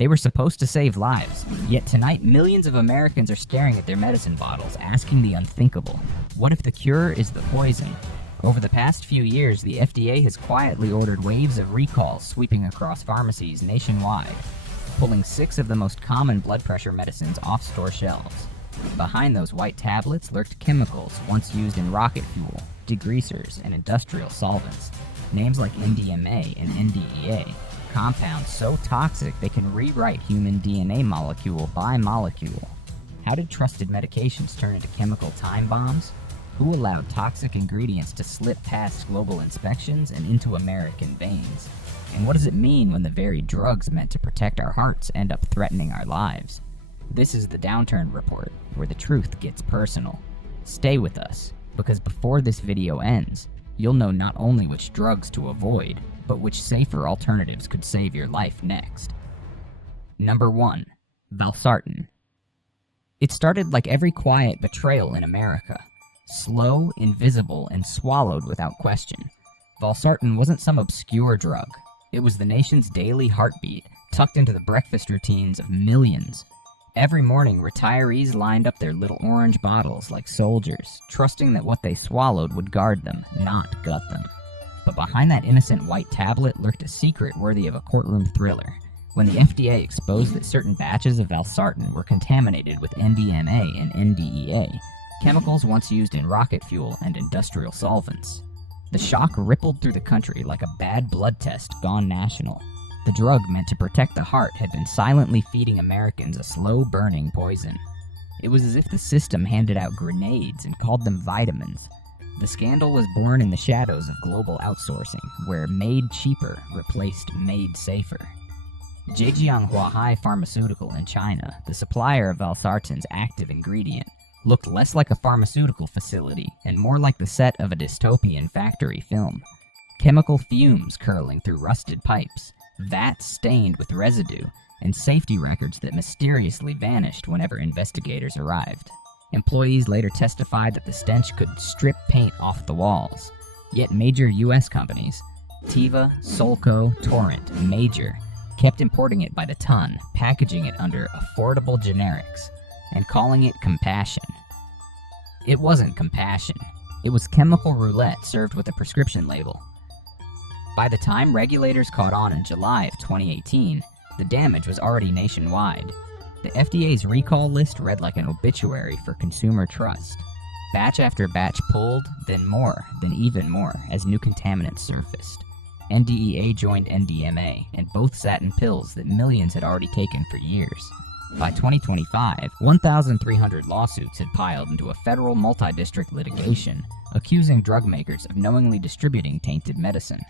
They were supposed to save lives, yet tonight millions of Americans are staring at their medicine bottles, asking the unthinkable. What if the cure is the poison? Over the past few years, the FDA has quietly ordered waves of recalls sweeping across pharmacies nationwide, pulling 6 of the most common blood pressure medicines off store shelves. Behind those white tablets lurked chemicals once used in rocket fuel, degreasers, and industrial solvents. Names like MDMA and NDEA, compounds so toxic they can rewrite human DNA molecule by molecule. How did trusted medications turn into chemical time bombs? Who allowed toxic ingredients to slip past global inspections and into American veins? And what does it mean when the very drugs meant to protect our hearts end up threatening our lives? This is the Downturn Report, where the truth gets personal. Stay with us, because before this video ends, you'll know not only which drugs to avoid, but which safer alternatives could save your life next. Number 1. Valsartan. It started like every quiet betrayal in America. Slow, invisible, and swallowed without question. Valsartan wasn't some obscure drug. It was the nation's daily heartbeat, tucked into the breakfast routines of millions. Every morning, retirees lined up their little orange bottles like soldiers, trusting that what they swallowed would guard them, not gut them. But behind that innocent white tablet lurked a secret worthy of a courtroom thriller. When the FDA exposed that certain batches of valsartan were contaminated with MDMA and NDEA, chemicals once used in rocket fuel and industrial solvents. The shock rippled through the country like a bad blood test gone national. The drug meant to protect the heart had been silently feeding Americans a slow-burning poison. It was as if the system handed out grenades and called them vitamins. The scandal was born in the shadows of global outsourcing, where made cheaper replaced made safer. Zhejiang Huahai Pharmaceutical in China, the supplier of valsartan's active ingredient, looked less like a pharmaceutical facility and more like the set of a dystopian factory film. Chemical fumes curling through rusted pipes, vats stained with residue, and safety records that mysteriously vanished whenever investigators arrived. Employees later testified that the stench could strip paint off the walls. Yet major U.S. companies, Teva, Solco, Torrent, Major, kept importing it by the ton, packaging it under affordable generics, and calling it compassion. It wasn't compassion. It was chemical roulette served with a prescription label. By the time regulators caught on in July of 2018, the damage was already nationwide. The FDA's recall list read like an obituary for consumer trust. Batch after batch pulled, then more, then even more, as new contaminants surfaced. NDEA joined NDMA, and both sat in pills that millions had already taken for years. By 2025, 1,300 lawsuits had piled into a federal multi-district litigation, accusing drug makers of knowingly distributing tainted medicine.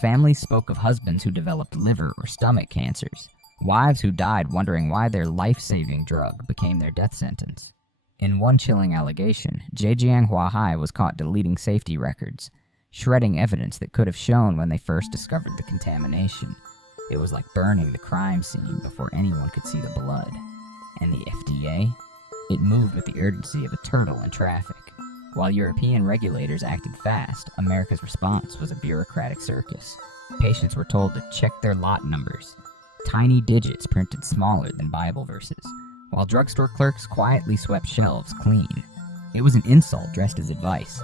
Families spoke of husbands who developed liver or stomach cancers, wives who died wondering why their life-saving drug became their death sentence. In one chilling allegation, Zhejiang Huahai was caught deleting safety records, shredding evidence that could have shown when they first discovered the contamination. It was like burning the crime scene before anyone could see the blood. And the FDA? It moved with the urgency of a turtle in traffic. While European regulators acted fast, America's response was a bureaucratic circus. Patients were told to check their lot numbers, tiny digits printed smaller than Bible verses, while drugstore clerks quietly swept shelves clean. It was an insult dressed as advice.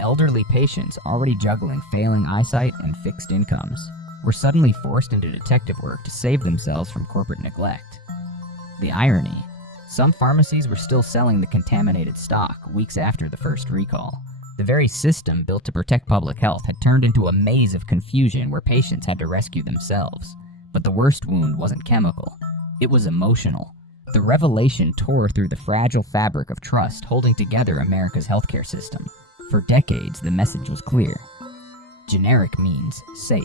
Elderly patients, already juggling failing eyesight and fixed incomes, were suddenly forced into detective work to save themselves from corporate neglect. The irony: some pharmacies were still selling the contaminated stock weeks after the first recall. The very system built to protect public health had turned into a maze of confusion where patients had to rescue themselves. But the worst wound wasn't chemical. It was emotional. The revelation tore through the fragile fabric of trust holding together America's healthcare system. For decades, the message was clear. Generic means safe.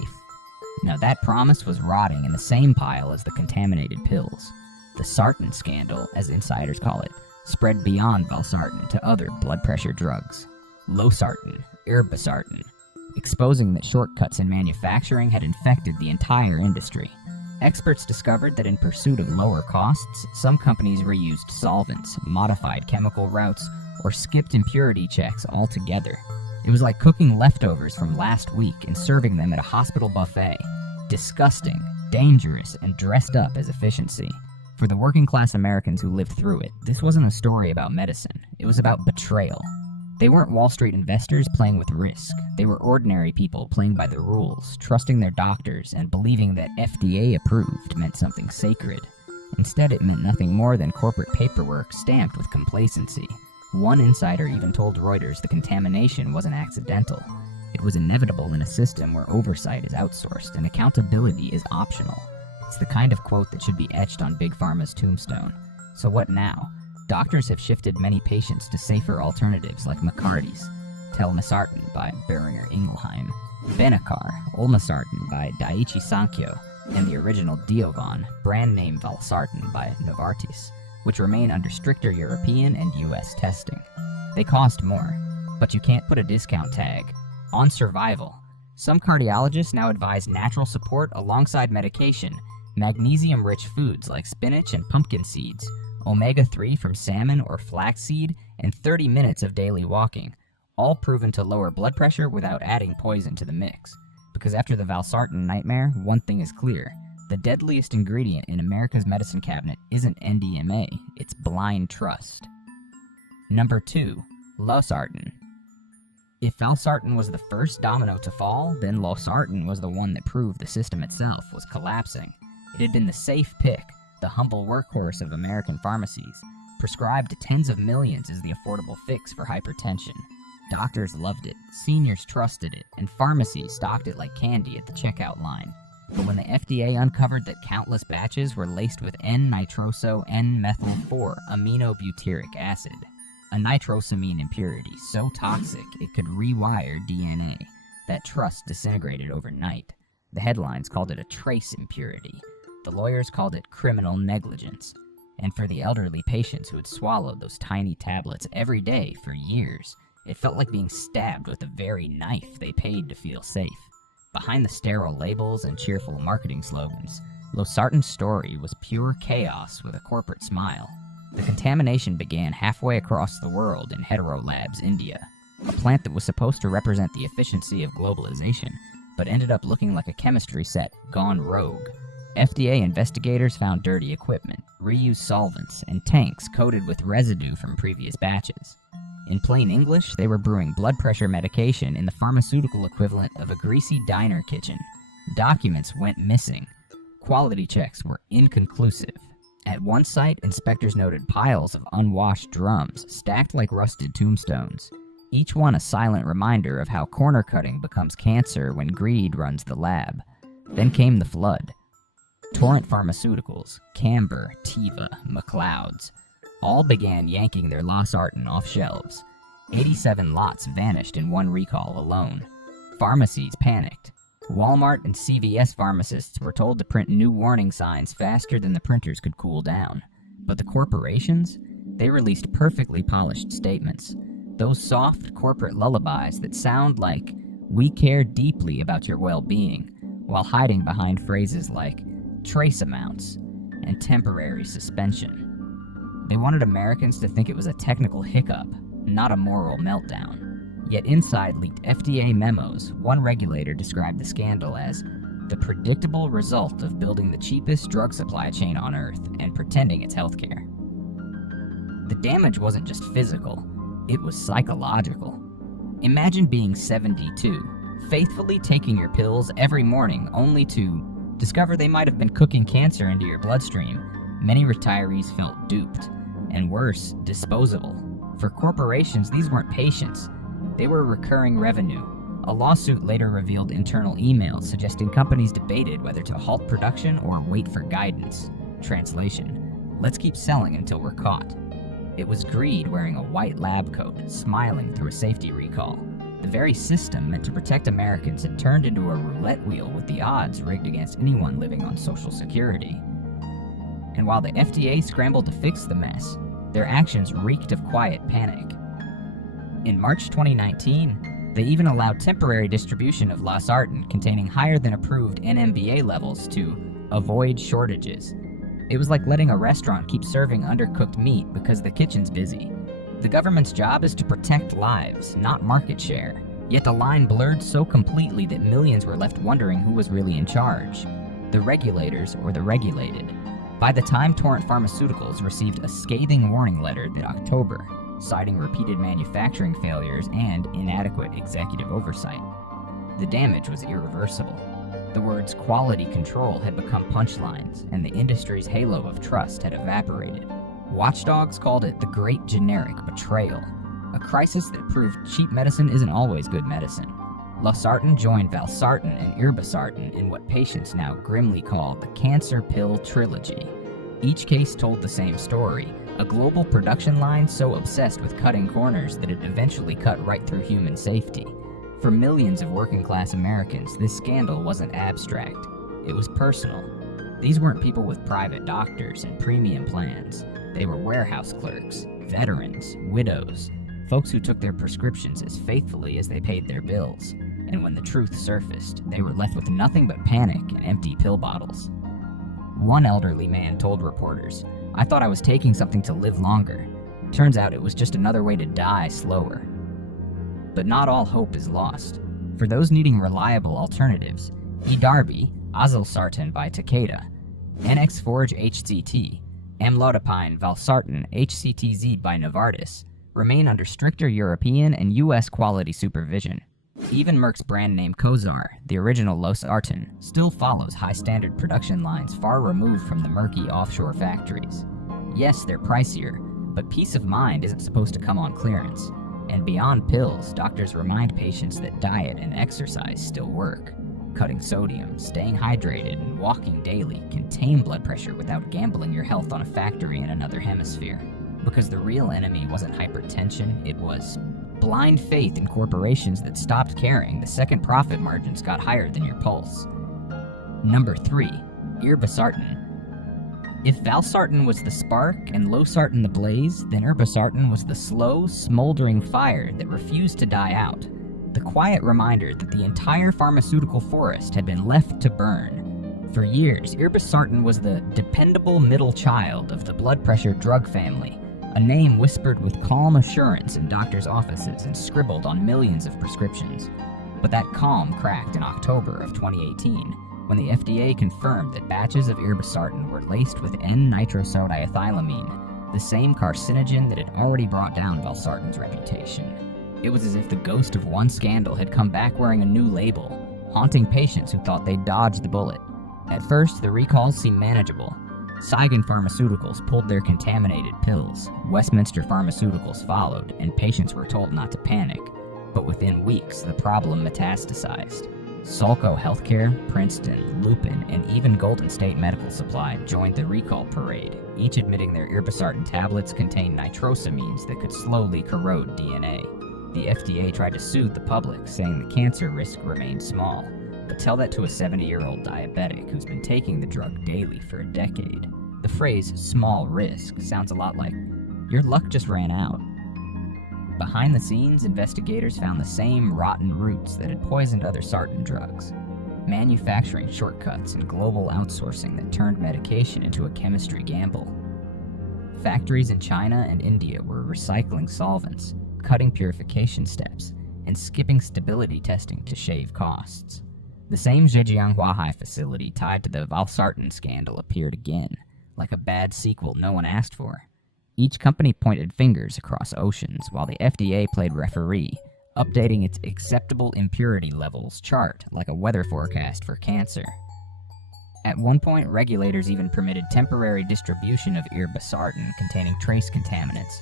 Now that promise was rotting in the same pile as the contaminated pills. The sartan scandal, as insiders call it, spread beyond valsartan to other blood pressure drugs. Losartan, irbesartan, exposing that shortcuts in manufacturing had infected the entire industry. Experts discovered that in pursuit of lower costs, some companies reused solvents, modified chemical routes, or skipped impurity checks altogether. It was like cooking leftovers from last week and serving them at a hospital buffet. Disgusting, dangerous, and dressed up as efficiency. For the working class Americans who lived through it, this wasn't a story about medicine. It was about betrayal. They weren't Wall Street investors playing with risk. They were ordinary people playing by the rules, trusting their doctors and believing that FDA approved meant something sacred. Instead, it meant nothing more than corporate paperwork stamped with complacency. One insider even told Reuters the contamination wasn't accidental. It was inevitable in a system where oversight is outsourced and accountability is optional. It's the kind of quote that should be etched on Big Pharma's tombstone. So what now? Doctors have shifted many patients to safer alternatives like McCarty's, Telmisartan by Boehringer Ingelheim, Benicar, Olmesartan by Daiichi Sankyo, and the original Diovan, brand name Valsartan by Novartis, which remain under stricter European and US testing. They cost more, but you can't put a discount tag on survival. Some cardiologists now advise natural support alongside medication, magnesium-rich foods like spinach and pumpkin seeds, omega-3 from salmon or flaxseed, and 30 minutes of daily walking, all proven to lower blood pressure without adding poison to the mix. Because after the Valsartan nightmare, one thing is clear. The deadliest ingredient in America's medicine cabinet isn't NDMA, it's blind trust. Number 2. Losartan. If Valsartan was the first domino to fall, then Losartan was the one that proved the system itself was collapsing. It had been the safe pick, the humble workhorse of American pharmacies, prescribed to tens of millions as the affordable fix for hypertension. Doctors loved it, seniors trusted it, and pharmacies stocked it like candy at the checkout line. But when the FDA uncovered that countless batches were laced with N-nitroso-N-methyl-4 aminobutyric acid, a nitrosamine impurity so toxic it could rewire DNA, that trust disintegrated overnight. The headlines called it a trace impurity. The lawyers called it criminal negligence. And for the elderly patients who had swallowed those tiny tablets every day for years, it felt like being stabbed with the very knife they paid to feel safe. Behind the sterile labels and cheerful marketing slogans, Losartan's story was pure chaos with a corporate smile. The contamination began halfway across the world in Hetero Labs, India, a plant that was supposed to represent the efficiency of globalization, but ended up looking like a chemistry set gone rogue. FDA investigators found dirty equipment, reused solvents, and tanks coated with residue from previous batches. In plain English, they were brewing blood pressure medication in the pharmaceutical equivalent of a greasy diner kitchen. Documents went missing. Quality checks were inconclusive. At one site, inspectors noted piles of unwashed drums stacked like rusted tombstones, each one a silent reminder of how corner cutting becomes cancer when greed runs the lab. Then came the flood. Torrent Pharmaceuticals, Camber, Teva, McLeod's, all began yanking their Losartan off shelves. 87 lots vanished in one recall alone. Pharmacies panicked. Walmart and CVS pharmacists were told to print new warning signs faster than the printers could cool down. But the corporations? They released perfectly polished statements. Those soft corporate lullabies that sound like, "We care deeply about your well-being," while hiding behind phrases like trace amounts and temporary suspension. They wanted Americans to think it was a technical hiccup, not a moral meltdown. Yet inside leaked FDA memos, one regulator described the scandal as the predictable result of building the cheapest drug supply chain on Earth and pretending it's healthcare. The damage wasn't just physical, it was psychological. Imagine being 72, faithfully taking your pills every morning only to discover they might have been cooking cancer into your bloodstream. Many retirees felt duped, and worse, disposable. For corporations, these weren't patients. They were recurring revenue. A lawsuit later revealed internal emails suggesting companies debated whether to halt production or wait for guidance. Translation: let's keep selling until we're caught. It was greed wearing a white lab coat, smiling through a safety recall. The very system meant to protect Americans had turned into a roulette wheel with the odds rigged against anyone living on Social Security. And while the FDA scrambled to fix the mess, their actions reeked of quiet panic. In March 2019, they even allowed temporary distribution of Losartan containing higher than approved NMBA levels to avoid shortages. It was like letting a restaurant keep serving undercooked meat because the kitchen's busy. The government's job is to protect lives, not market share. Yet the line blurred so completely that millions were left wondering who was really in charge. The the regulators or the regulated. By the time Torrent Pharmaceuticals received a scathing warning letter in October, citing repeated manufacturing failures and inadequate executive oversight, the damage was irreversible. The words quality control had become punchlines, and the industry's halo of trust had evaporated. Watchdogs called it the Great Generic Betrayal, a crisis that proved cheap medicine isn't always good medicine. Losartan joined valsartan and irbesartan in what patients now grimly call the cancer pill trilogy. Each case told the same story, a global production line so obsessed with cutting corners that it eventually cut right through human safety. For millions of working-class Americans, this scandal wasn't abstract. It was personal. These weren't people with private doctors and premium plans. They were warehouse clerks, veterans, widows, folks who took their prescriptions as faithfully as they paid their bills. And when the truth surfaced, they were left with nothing but panic and empty pill bottles. One elderly man told reporters, "I thought I was taking something to live longer. Turns out it was just another way to die slower." But not all hope is lost. For those needing reliable alternatives, Edarbi, Azilsartan by Takeda, NX Forge HCT, Amlodipine Valsartan HCTZ by Novartis remain under stricter European and US quality supervision. Even Merck's brand name Cozar, the original losartan, still follows high-standard production lines far removed from the murky offshore factories. Yes, they're pricier, but peace of mind isn't supposed to come on clearance. And beyond pills, doctors remind patients that diet and exercise still work. Cutting sodium, staying hydrated, and walking daily can tame blood pressure without gambling your health on a factory in another hemisphere. Because the real enemy wasn't hypertension, it was blind faith in corporations that stopped caring the second profit margins got higher than your pulse. Number 3, irbesartan. If valsartan was the spark and losartan the blaze, then irbesartan was the slow, smoldering fire that refused to die out. The quiet reminder that the entire pharmaceutical forest had been left to burn. For years, irbesartan was the dependable middle child of the blood pressure drug family, a name whispered with calm assurance in doctors' offices and scribbled on millions of prescriptions. But that calm cracked in October of 2018, when the FDA confirmed that batches of irbesartan were laced with N-nitrosodiethylamine, the same carcinogen that had already brought down valsartan's reputation. It was as if the ghost of one scandal had come back wearing a new label, haunting patients who thought they'd dodged the bullet. At first, the recalls seemed manageable. Saigon Pharmaceuticals pulled their contaminated pills, Westminster Pharmaceuticals followed, and patients were told not to panic. But within weeks, the problem metastasized. Sulco Healthcare, Princeton, Lupin, and even Golden State Medical Supply joined the recall parade, each admitting their irbesartan tablets contained nitrosamines that could slowly corrode DNA. The FDA tried to soothe the public, saying the cancer risk remained small. But tell that to a 70-year-old diabetic who's been taking the drug daily for a decade. The phrase small risk sounds a lot like, your luck just ran out. Behind the scenes, investigators found the same rotten roots that had poisoned other sartan drugs. Manufacturing shortcuts and global outsourcing that turned medication into a chemistry gamble. Factories in China and India were recycling solvents, cutting purification steps, and skipping stability testing to shave costs. The same Zhejiang Huahai facility tied to the valsartan scandal appeared again, like a bad sequel no one asked for. Each company pointed fingers across oceans, while the FDA played referee, updating its acceptable impurity levels chart like a weather forecast for cancer. At one point, regulators even permitted temporary distribution of irbesartan containing trace contaminants,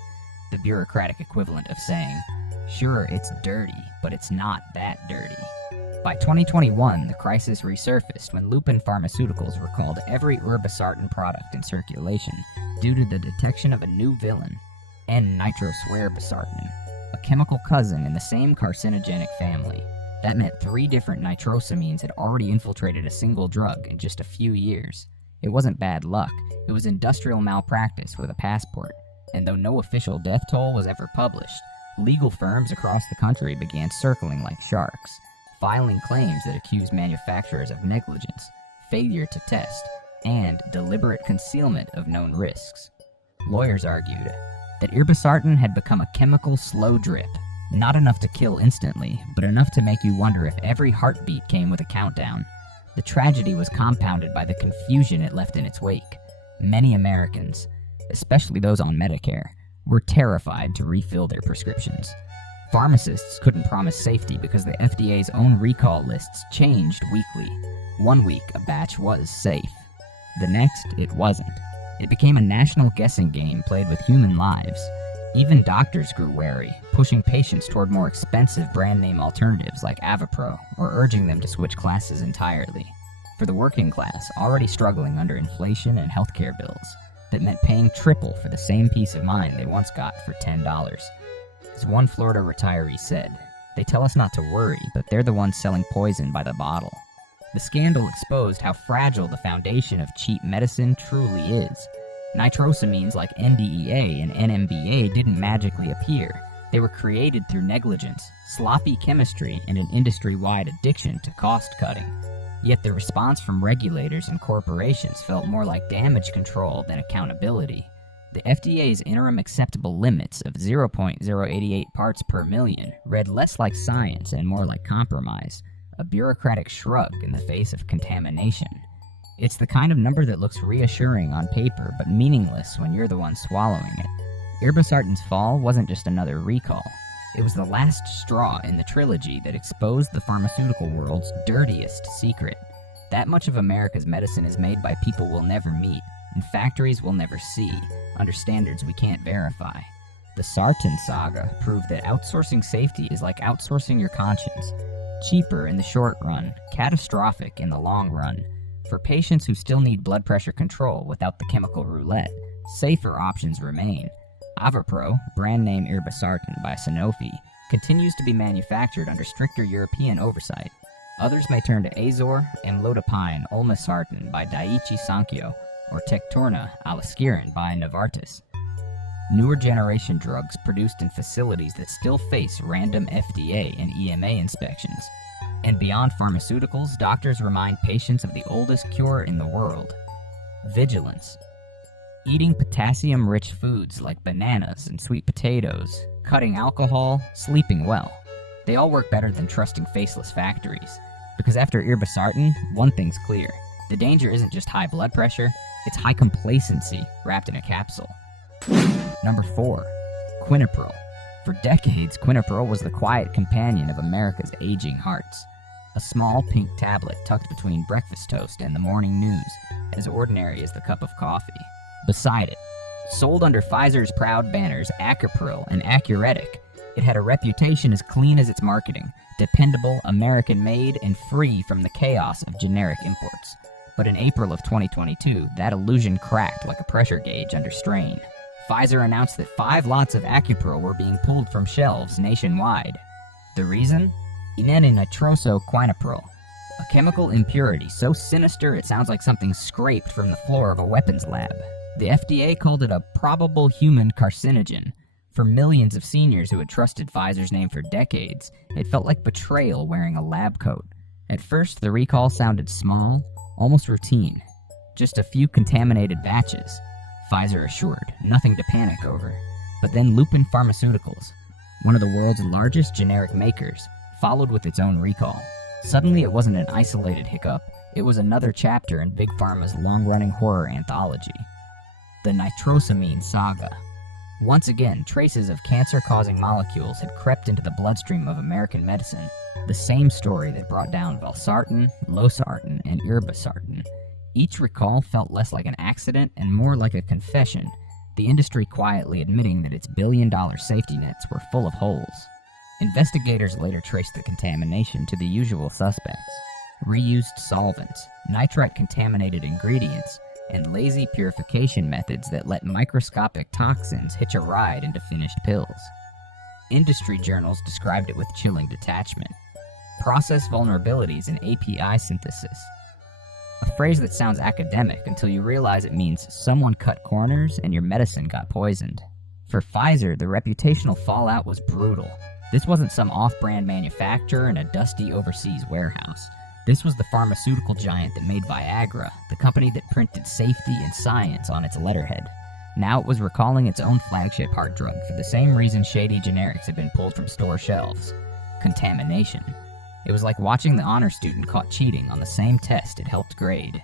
the bureaucratic equivalent of saying, sure, it's dirty, but it's not that dirty. By 2021, the crisis resurfaced when Lupin Pharmaceuticals recalled every irbesartan product in circulation due to the detection of a new villain, N-nitroswerbesartan, a chemical cousin in the same carcinogenic family. That meant 3 different nitrosamines had already infiltrated a single drug in just a few years. It wasn't bad luck, it was industrial malpractice with a passport, and though no official death toll was ever published, legal firms across the country began circling like sharks, filing claims that accused manufacturers of negligence, failure to test, and deliberate concealment of known risks. Lawyers argued that irbesartan had become a chemical slow drip, not enough to kill instantly, but enough to make you wonder if every heartbeat came with a countdown. The tragedy was compounded by the confusion it left in its wake. Many Americans, especially those on Medicare, were terrified to refill their prescriptions. Pharmacists couldn't promise safety because the FDA's own recall lists changed weekly. One week, a batch was safe. The next, it wasn't. It became a national guessing game played with human lives. Even doctors grew wary, pushing patients toward more expensive brand-name alternatives like Avapro, or urging them to switch classes entirely. For the working class, already struggling under inflation and healthcare bills, that meant paying triple for the same peace of mind they once got for $10. As one Florida retiree said, "They tell us not to worry, but they're the ones selling poison by the bottle." The scandal exposed how fragile the foundation of cheap medicine truly is. Nitrosamines like NDEA and NMBA didn't magically appear. They were created through negligence, sloppy chemistry, and an industry-wide addiction to cost-cutting. Yet the response from regulators and corporations felt more like damage control than accountability. The FDA's interim acceptable limits of 0.088 parts per million read less like science and more like compromise, a bureaucratic shrug in the face of contamination. It's the kind of number that looks reassuring on paper, but meaningless when you're the one swallowing it. Irbesartan's fall wasn't just another recall. It was the last straw in the trilogy that exposed the pharmaceutical world's dirtiest secret. That much of America's medicine is made by people we'll never meet, in factories we'll never see, under standards we can't verify. The Sartan saga proved that outsourcing safety is like outsourcing your conscience. Cheaper in the short run, catastrophic in the long run. For patients who still need blood pressure control without the chemical roulette, safer options remain. Avapro, brand name Irbesartan by Sanofi, continues to be manufactured under stricter European oversight. Others may turn to Azor, Amlodipine, Olmesartan by Daiichi Sankyo, or Tectorna, Aliskiren by Novartis. Newer generation drugs produced in facilities that still face random FDA and EMA inspections. And beyond pharmaceuticals, doctors remind patients of the oldest cure in the world: vigilance. Eating potassium-rich foods like bananas and sweet potatoes, cutting alcohol, sleeping well. They all work better than trusting faceless factories. Because after Irbesartan, one thing's clear. The danger isn't just high blood pressure, it's high complacency wrapped in a capsule. Number 4. Quinapril. For decades, Quinapril was the quiet companion of America's aging hearts. A small pink tablet tucked between breakfast toast and the morning news, as ordinary as the cup of coffee. Beside it, sold under Pfizer's proud banners Acapril and Acuretic, it had a reputation as clean as its marketing, dependable, American-made, and free from the chaos of generic imports. But in April of 2022, that illusion cracked like a pressure gauge under strain. Pfizer announced that 5 lots of Acupril were being pulled from shelves nationwide. The reason? Inennitrosoquinapril, a chemical impurity so sinister it sounds like something scraped from the floor of a weapons lab. The FDA called it a probable human carcinogen. For millions of seniors who had trusted Pfizer's name for decades, it felt like betrayal wearing a lab coat. At first, the recall sounded small, almost routine. Just a few contaminated batches. Pfizer assured, nothing to panic over. But then Lupin Pharmaceuticals, one of the world's largest generic makers, followed with its own recall. Suddenly it wasn't an isolated hiccup, it was another chapter in Big Pharma's long-running horror anthology. The nitrosamine saga. Once again, traces of cancer-causing molecules had crept into the bloodstream of American medicine. The same story that brought down valsartan, losartan, and irbesartan. Each recall felt less like an accident and more like a confession, the industry quietly admitting that its billion-dollar safety nets were full of holes. Investigators later traced the contamination to the usual suspects: reused solvents, nitrite-contaminated ingredients, and lazy purification methods that let microscopic toxins hitch a ride into finished pills. Industry journals described it with chilling detachment. Process vulnerabilities in API synthesis. A phrase that sounds academic until you realize it means someone cut corners and your medicine got poisoned. For Pfizer, the reputational fallout was brutal. This wasn't some off-brand manufacturer in a dusty overseas warehouse. This was the pharmaceutical giant that made Viagra, the company that printed safety and science on its letterhead. Now it was recalling its own flagship heart drug for the same reason shady generics had been pulled from store shelves: contamination. It was like watching the honor student caught cheating on the same test it helped grade.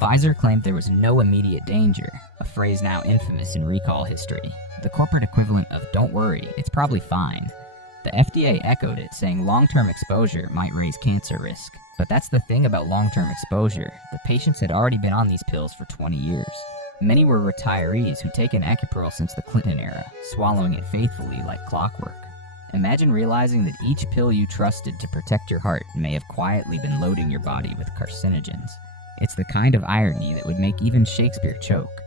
Pfizer claimed there was no immediate danger, a phrase now infamous in recall history, the corporate equivalent of "don't worry, it's probably fine." The FDA echoed it, saying long-term exposure might raise cancer risk. But that's the thing about long-term exposure. The patients had already been on these pills for 20 years. Many were retirees who'd taken Acapryl since the Clinton era, swallowing it faithfully like clockwork. Imagine realizing that each pill you trusted to protect your heart may have quietly been loading your body with carcinogens. It's the kind of irony that would make even Shakespeare choke.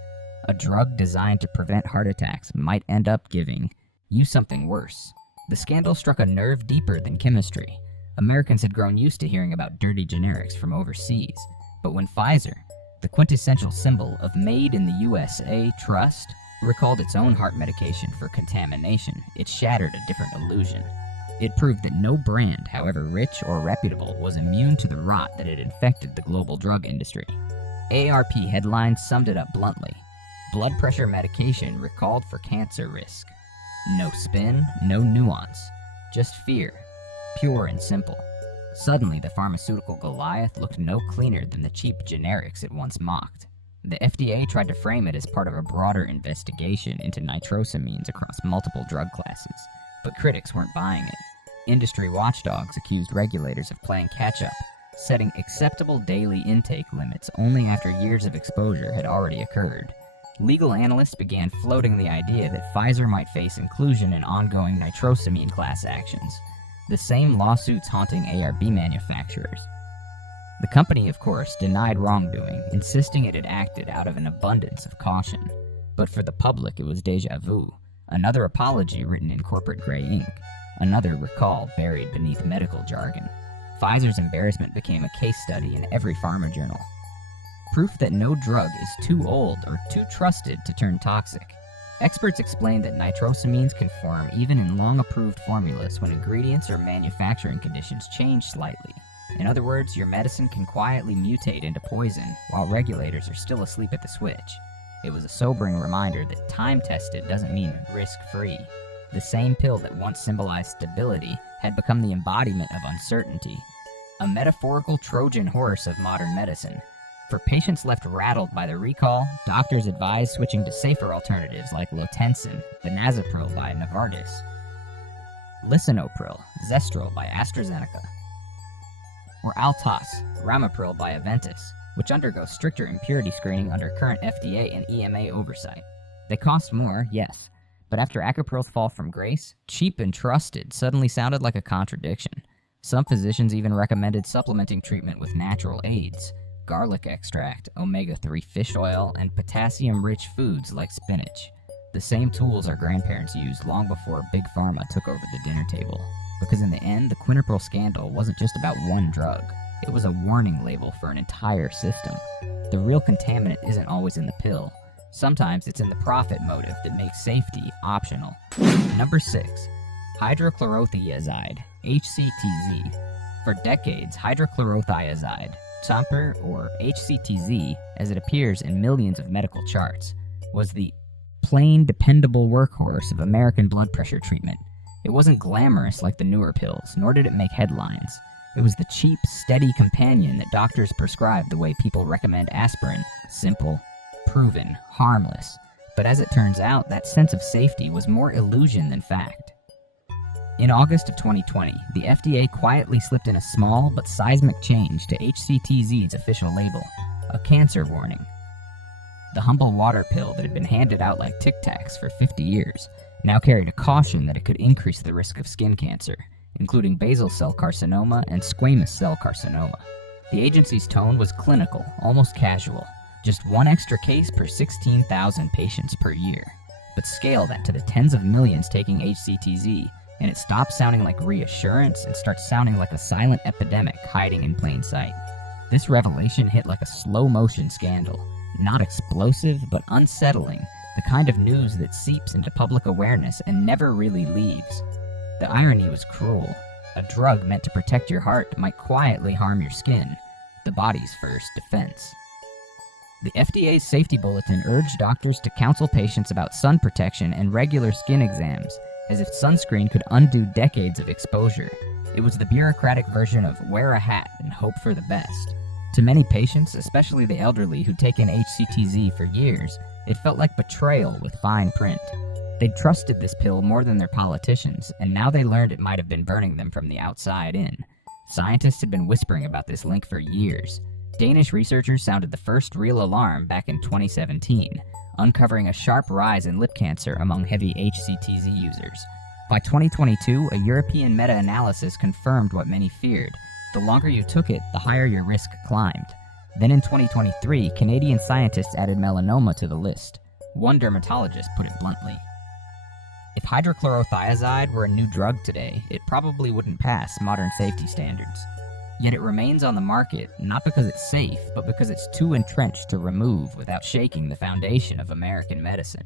A drug designed to prevent heart attacks might end up giving you something worse. The scandal struck a nerve deeper than chemistry. Americans had grown used to hearing about dirty generics from overseas. But when Pfizer, the quintessential symbol of made in the USA trust, recalled its own heart medication for contamination, it shattered a different illusion. It proved that no brand, however rich or reputable, was immune to the rot that had infected the global drug industry. AARP headlines summed it up bluntly. Blood pressure medication recalled for cancer risk. No spin, no nuance, just fear, pure and simple. Suddenly, the pharmaceutical Goliath looked no cleaner than the cheap generics it once mocked. The FDA tried to frame it as part of a broader investigation into nitrosamines across multiple drug classes, but critics weren't buying it. Industry watchdogs accused regulators of playing catch-up, setting acceptable daily intake limits only after years of exposure had already occurred. Legal analysts began floating the idea that Pfizer might face inclusion in ongoing nitrosamine class actions, the same lawsuits haunting ARB manufacturers. The company, of course, denied wrongdoing, insisting it had acted out of an abundance of caution. But for the public, it was déjà vu, another apology written in corporate gray ink, another recall buried beneath medical jargon. Pfizer's embarrassment became a case study in every pharma journal. Proof that no drug is too old or too trusted to turn toxic. Experts explain that nitrosamines can form even in long-approved formulas when ingredients or manufacturing conditions change slightly. In other words, your medicine can quietly mutate into poison while regulators are still asleep at the switch. It was a sobering reminder that time-tested doesn't mean risk-free. The same pill that once symbolized stability had become the embodiment of uncertainty, a metaphorical Trojan horse of modern medicine. For patients left rattled by the recall, doctors advised switching to safer alternatives like Lotensin, Benazepril by Novartis, Lisinopril, Zestril by AstraZeneca, or Altas, Ramipril by Aventis, which undergo stricter impurity screening under current FDA and EMA oversight. They cost more, yes, but after Acapril's fall from grace, cheap and trusted suddenly sounded like a contradiction. Some physicians even recommended supplementing treatment with natural aids, garlic extract, omega-3 fish oil, and potassium-rich foods like spinach. The same tools our grandparents used long before Big Pharma took over the dinner table. Because in the end, the Quinnapril scandal wasn't just about one drug. It was a warning label for an entire system. The real contaminant isn't always in the pill. Sometimes it's in the profit motive that makes safety optional. Number 6. Hydrochlorothiazide, HCTZ. For decades, hydrochlorothiazide, TAMPER, or HCTZ, as it appears in millions of medical charts, was the plain, dependable workhorse of American blood pressure treatment. It wasn't glamorous like the newer pills, nor did it make headlines. It was the cheap, steady companion that doctors prescribed the way people recommend aspirin: simple, proven, harmless. But as it turns out, that sense of safety was more illusion than fact. In August of 2020, the FDA quietly slipped in a small but seismic change to HCTZ's official label, a cancer warning. The humble water pill that had been handed out like Tic Tacs for 50 years now carried a caution that it could increase the risk of skin cancer, including basal cell carcinoma and squamous cell carcinoma. The agency's tone was clinical, almost casual, just one extra case per 16,000 patients per year. But scale that to the tens of millions taking HCTZ, and it stops sounding like reassurance and starts sounding like a silent epidemic hiding in plain sight. This revelation hit like a slow-motion scandal, not explosive, but unsettling, the kind of news that seeps into public awareness and never really leaves. The irony was cruel. A drug meant to protect your heart might quietly harm your skin, the body's first defense. The FDA's safety bulletin urged doctors to counsel patients about sun protection and regular skin exams, as if sunscreen could undo decades of exposure. It was the bureaucratic version of wear a hat and hope for the best. To many patients, especially the elderly who'd taken HCTZ for years, it felt like betrayal with fine print. They'd trusted this pill more than their politicians, and now they learned it might have been burning them from the outside in. Scientists had been whispering about this link for years. Danish researchers sounded the first real alarm back in 2017, uncovering a sharp rise in lip cancer among heavy HCTZ users. By 2022, a European meta-analysis confirmed what many feared. The longer you took it, the higher your risk climbed. Then in 2023, Canadian scientists added melanoma to the list. One dermatologist put it bluntly: if hydrochlorothiazide were a new drug today, it probably wouldn't pass modern safety standards. Yet it remains on the market, not because it's safe, but because it's too entrenched to remove without shaking the foundation of American medicine.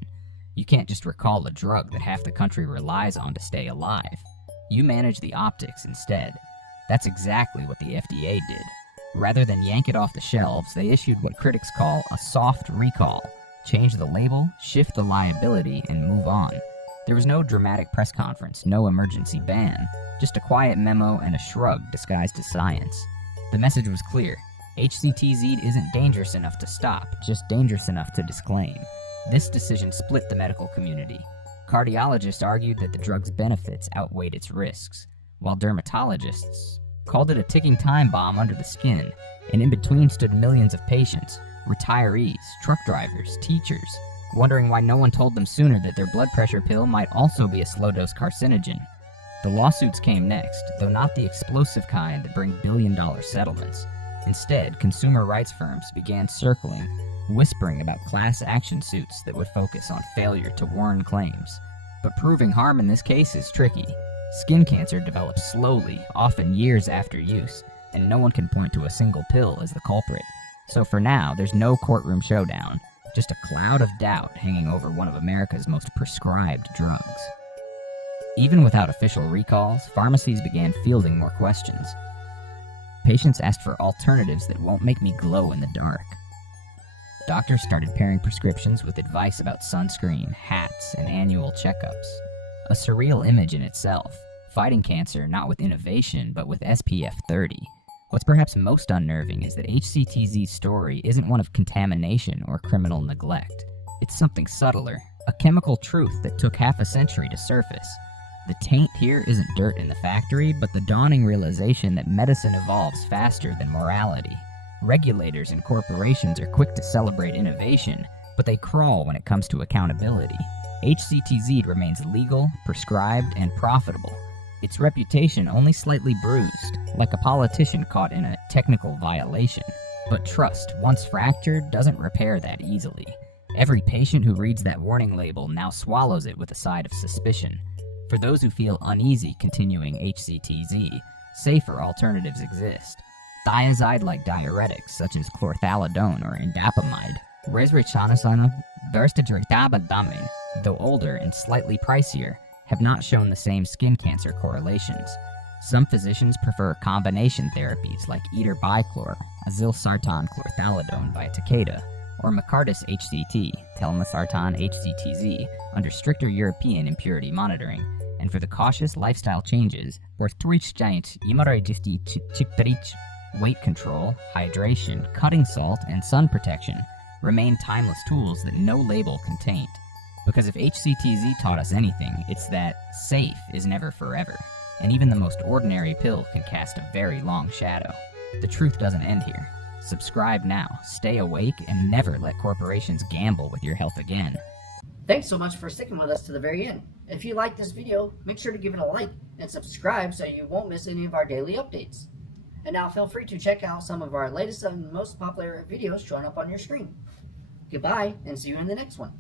You can't just recall a drug that half the country relies on to stay alive. You manage the optics instead. That's exactly what the FDA did. Rather than yank it off the shelves, they issued what critics call a soft recall. Change the label, shift the liability, and move on. There was no dramatic press conference, no emergency ban, just a quiet memo and a shrug disguised as science. The message was clear. HCTZ isn't dangerous enough to stop, just dangerous enough to disclaim. This decision split the medical community. Cardiologists argued that the drug's benefits outweighed its risks, while dermatologists called it a ticking time bomb under the skin, and in between stood millions of patients, retirees, truck drivers, teachers, wondering why no one told them sooner that their blood pressure pill might also be a slow-dose carcinogen. The lawsuits came next, though not the explosive kind that bring billion-dollar settlements. Instead, consumer rights firms began circling, whispering about class action suits that would focus on failure to warn claims. But proving harm in this case is tricky. Skin cancer develops slowly, often years after use, and no one can point to a single pill as the culprit. So for now, there's no courtroom showdown, just a cloud of doubt hanging over one of America's most prescribed drugs. Even without official recalls, pharmacies began fielding more questions. Patients asked for alternatives that won't make me glow in the dark. Doctors started pairing prescriptions with advice about sunscreen, hats, and annual checkups. A surreal image in itself, fighting cancer not with innovation, but with SPF 30. What's perhaps most unnerving is that HCTZ's story isn't one of contamination or criminal neglect. It's something subtler, a chemical truth that took half a century to surface. The taint here isn't dirt in the factory, but the dawning realization that medicine evolves faster than morality. Regulators and corporations are quick to celebrate innovation, but they crawl when it comes to accountability. HCTZ remains legal, prescribed, and profitable. Its reputation only slightly bruised, like a politician caught in a technical violation. But trust, once fractured, doesn't repair that easily. Every patient who reads that warning label now swallows it with a side of suspicion. For those who feel uneasy continuing HCTZ, safer alternatives exist. Thiazide-like diuretics such as chlorthalidone or indapamide, resrichanisana, verstadritabandamin, though older and slightly pricier, have not shown the same skin cancer correlations. Some physicians prefer combination therapies like etorbichlor, azilsartan chlorthalidone by Takeda, or Mecartis HCT, telmisartan HCTZ, under stricter European impurity monitoring. And for the cautious lifestyle changes, weight control, hydration, cutting salt, and sun protection remain timeless tools that no label can taint. Because if HCTZ taught us anything, it's that safe is never forever, and even the most ordinary pill can cast a very long shadow. The truth doesn't end here. Subscribe now, stay awake, and never let corporations gamble with your health again. Thanks so much for sticking with us to the very end. If you like this video, make sure to give it a like and subscribe so you won't miss any of our daily updates. And now feel free to check out some of our latest and most popular videos showing up on your screen. Goodbye, and see you in the next one.